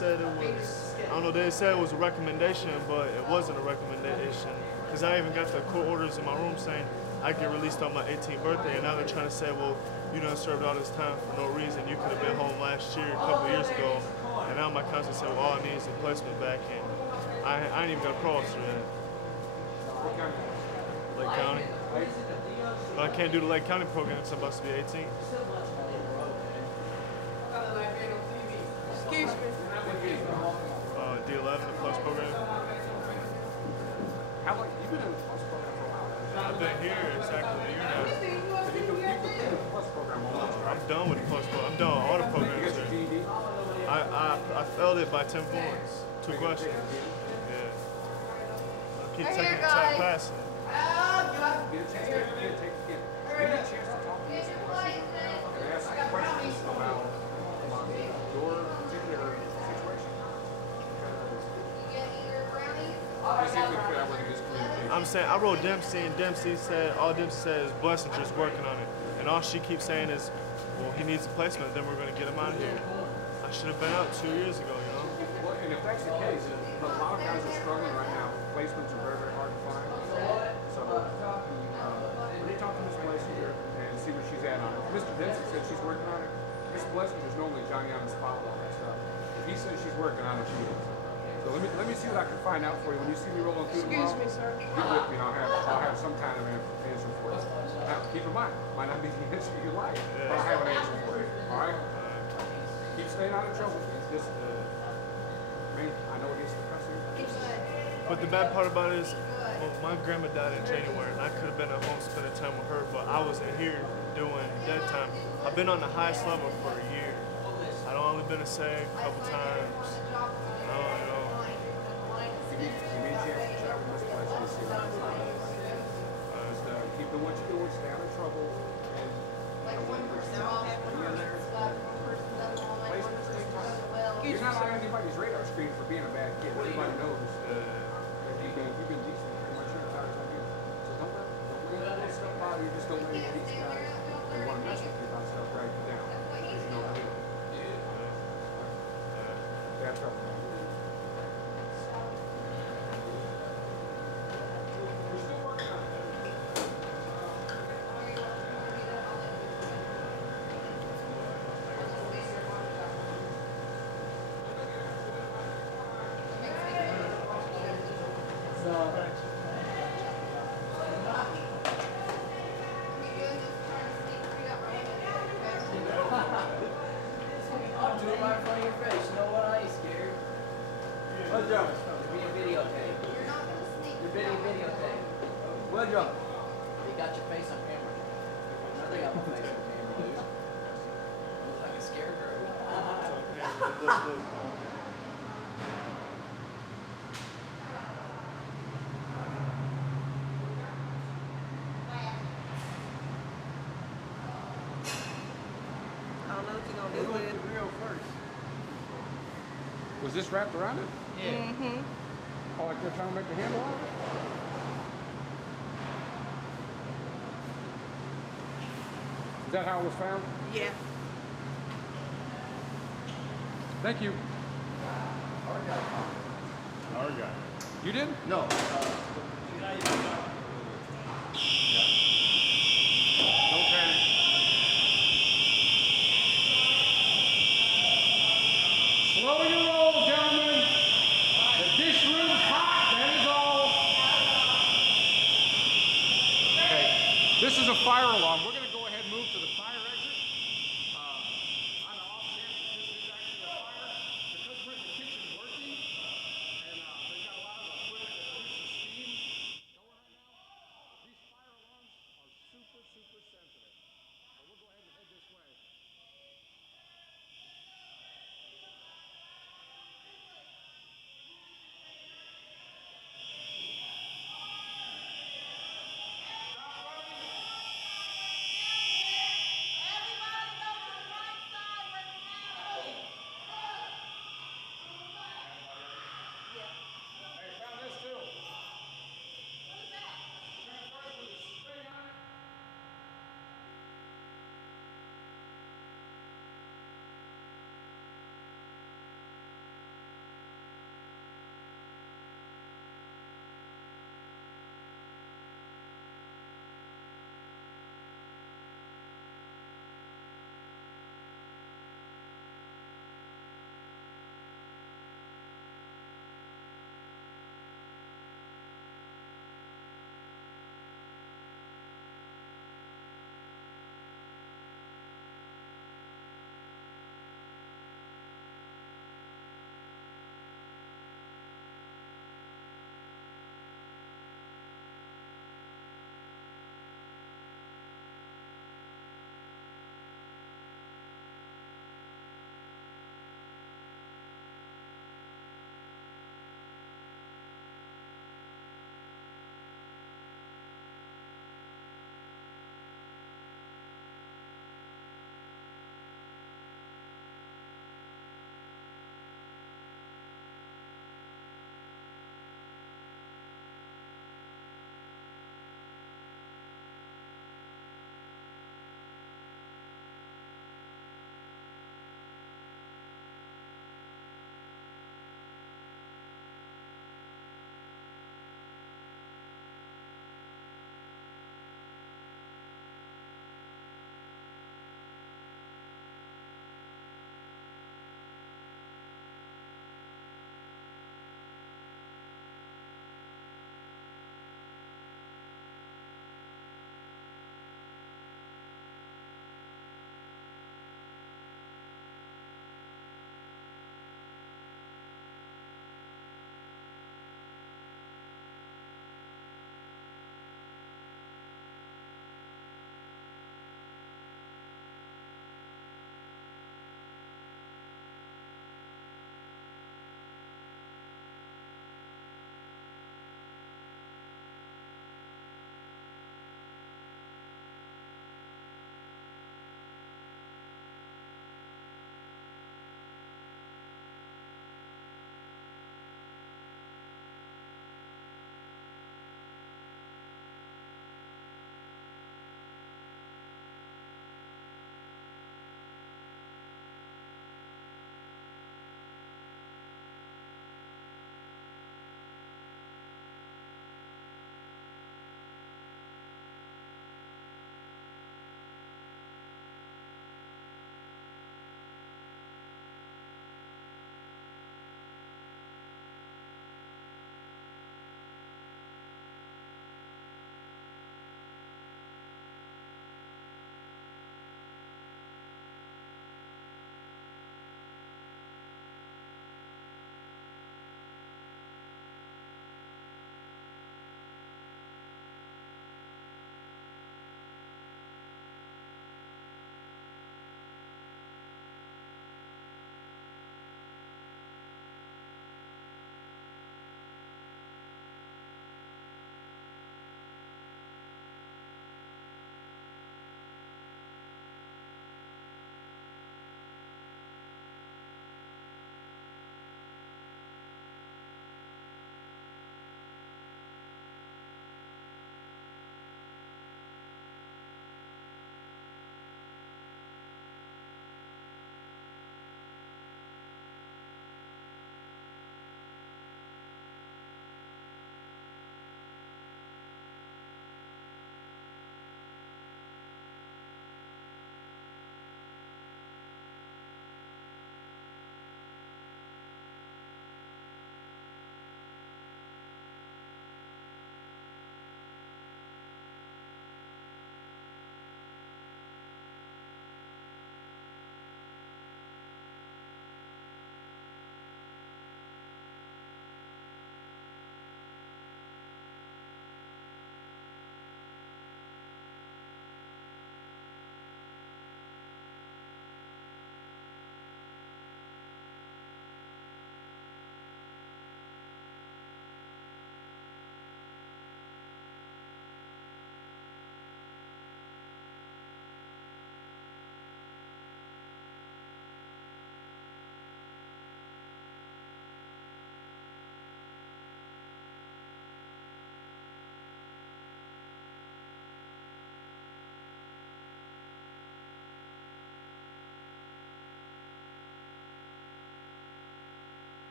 said it was, I don't know, they said it was a recommendation, but it wasn't a recommendation. Because I even got the court orders in my room saying I get released on my 18th birthday, and now they're trying to say, well, you done served all this time for no reason. You could have been home last year, a couple of years ago. And now my counsel said, well, all I need is a placement back, and I ain't even got a parole officer yet. Lake County. But I can't do the Lake County program because I'm supposed to be 18. Excuse me. D11, the plus program. How long you been in the plus program for a while? I've been here exactly a year now. You completed the plus program almost, right? I'm done with the plus program. I'm done with all the programs here. GED? I failed it by 10 points. 2 questions. Yeah. I keep taking the time passing. Get a chance to take it again. Give me a chance to talk to this person and ask questions about your particular situation. I'm saying, I wrote Dempsey, and Dempsey said, all Dempsey said is Blessinger's working on it. And all she keeps saying is, well, he needs a placement, then we're going to get him out of here. I should have been out 2 years ago, you know? Well, and if that's the case, a lot of guys are struggling right now. Placements are very, very hard to find. So, let me talk to Ms. Blessinger and see where she's at on it. Mr. Dempsey said she's working on it. Ms. Blessinger's normally Johnny on the spot with all that stuff. If he says she's working on it, she is. So let me see what I can find out for you. When you see me rolling through tomorrow, Excuse me, sir. get with me and I'll have some kind of answer for you. Now, keep in mind, might not be the answer you like, but I'll have an answer for you. All right? Keep staying out of trouble. Just, I know it gets depressing. But the bad part about it is, well, my grandma died in January, and I could have been at home spending time with her, but I wasn't here doing dead time. I've been on the highest level for a year. I've only been a SAG a couple times. I don't know. You need a chance to chat with Ms. Blessinger and see what it's like. Just keep doing what you're doing, stay out of trouble, and when you're in there, placements take time. You're not on anybody's radar screen for being a bad kid. Everybody knows that you've been decent pretty much your entire time here. So don't let that stuff bother you. Just don't let these guys that want to mess with you about stuff drag you down. Because you know how they do. Bad trouble, man. We're still working on it. I'll do it right in front of your face. You know what? I ain't scared. Well, Joe, you're being videotaped. You're not going to sneak. You're being videotaped. Well, Joe, you got your face on camera. I know they got my face on camera, dude. Looks like a scarecrow. I don't know what you're going to do with it. Was this wrapped around it? Yeah. Oh, like they're trying to make the handle on it? Is that how it was found? Yeah. Thank you. Our guy. You did? No. Don't panic. Slow your roll, gentlemen. The dish room's hot, that is all. Okay, this is a fire alarm. We're going to go ahead and move to the fire exit. On the off chance that this is actually a fire, because we're in the kitchen working, and they've got a lot of equipment that produces steam going right now. These fire alarms are super, super sensitive. So we'll go ahead and head this way.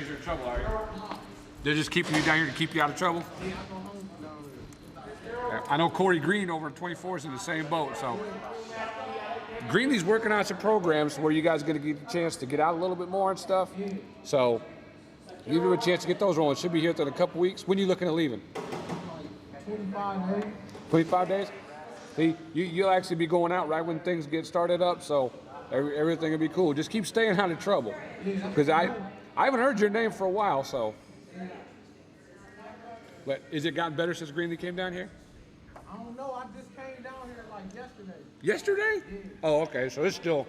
because you're in trouble, are you? They're just keeping you down here to keep you out of trouble? I know Corey Green over at 24 is in the same boat, so. Greenlee's working on some programs where you guys are going to get a chance to get out a little bit more and stuff. So, give you a chance to get those rolling. Should be here in a couple weeks. When are you looking at leaving? 25 days. 25 days? See, you'll actually be going out right when things get started up, so everything will be cool. Just keep staying out of trouble. Because I haven't heard your name for a while, so. But is it gotten better since Greenlee came down here? I don't know. I just came down here like yesterday. Yesterday? Yeah. Oh, okay. So it's still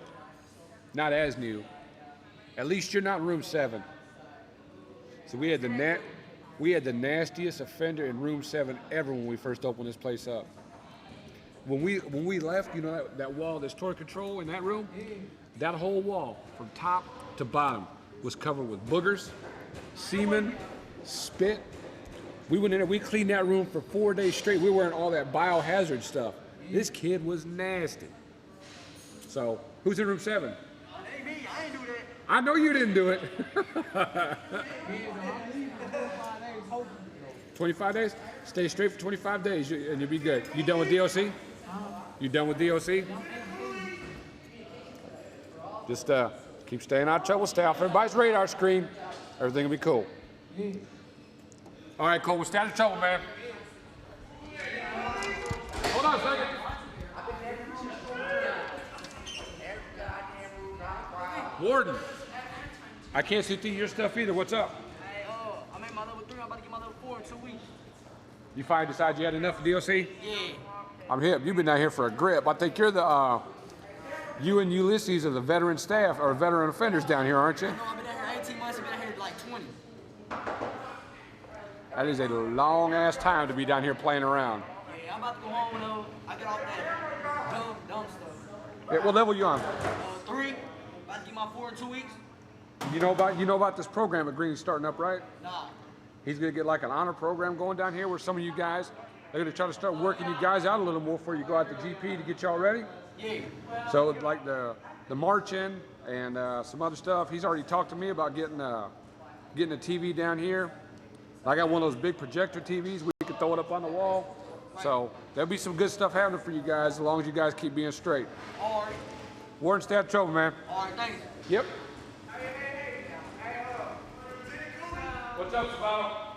not as new. At least you're not in room 7. So we had the nastiest offender in room 7 ever when we first opened this place up. When we left, you know that wall that's toward control in that room? That whole wall from top to bottom was covered with boogers, semen, spit. We went in there, we cleaned that room for 4 days straight. We were wearing all that biohazard stuff. This kid was nasty. So, who's in room 7? Hey, me, I ain't do that. I know you didn't do it. 25 days? Stay straight for 25 days and you'll be good. You done with DOC? You done with DOC? Just keep staying out of trouble, stay off everybody's radar screen. Everything will be cool. All right, Cole, we'll stay out of trouble, man. Hold on a second. Warden, I can't see through your stuff either. What's up? Hey, I'm at my level 3. I'm about to get my level 4 in 2 weeks. You finally decided you had enough of DOC? Yeah. I'm hip. You've been down here for a grip. I think you're the, you and Ulysses are the veteran staff or veteran offenders down here, aren't you? No, I've been down here 18 months. I've been down here like 20. That is a long ass time to be down here playing around. Yeah, I'm about to go home though. I get off that dumb stuff. Yeah, what level you on? 3. About to get my 4 in 2 weeks. You know about this program at Green's starting up, right? Nah. He's gonna get like an honor program going down here where some of you guys, they're gonna try to start working you guys out a little more before you go out to GP to get y'all ready. Yeah. So like the marching and some other stuff. He's already talked to me about getting a TV down here. I got one of those big projector TVs. We can throw it up on the wall. So there'll be some good stuff happening for you guys as long as you guys keep being straight. All right. Warden, stay out of trouble, man. All right, thanks. Yep. What's up, Savannah?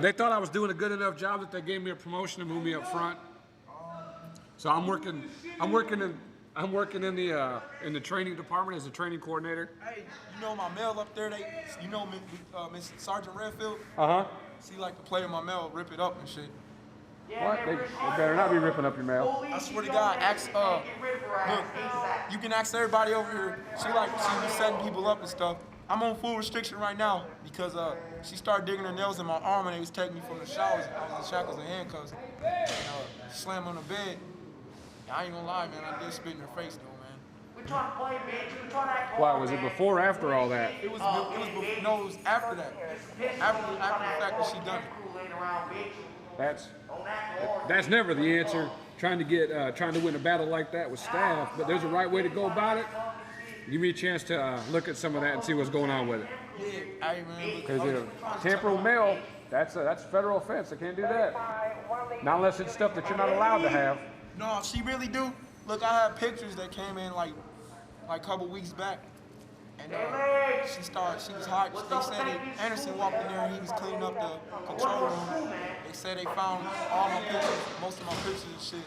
They thought I was doing a good enough job that they gave me a promotion and moved me up front. So I'm working in the training department as a training coordinator. Hey, you know my mail up there, Miss Sergeant Redfield? Uh-huh. She like to play in my mail, rip it up and shit. What? They better not be ripping up your mail. I swear to God, look, you can ask everybody over here. She be setting people up and stuff. I'm on full restriction right now because she started digging her nails in my arm and they was taking me from the showers. I was in shackles and handcuffs. And, slammed on the bed. I ain't gonna lie, man, I did spit in her face though, man. Why, was it before or after all that? It was after that. After the fact that she done it. That's never the answer. Trying to win a battle like that with staff, but there's a right way to go about it. Give me a chance to look at some of that and see what's going on with it. Yeah, hey man. Because tamper with mail, that's a federal offense. They can't do that. Not unless it's stuff that you're not allowed to have. No, she really do. Look, I have pictures that came in like a couple weeks back. And she was hot. They said that Anderson walked in there and he was cleaning up the control room. They said they found all my pictures, most of my pictures and shit.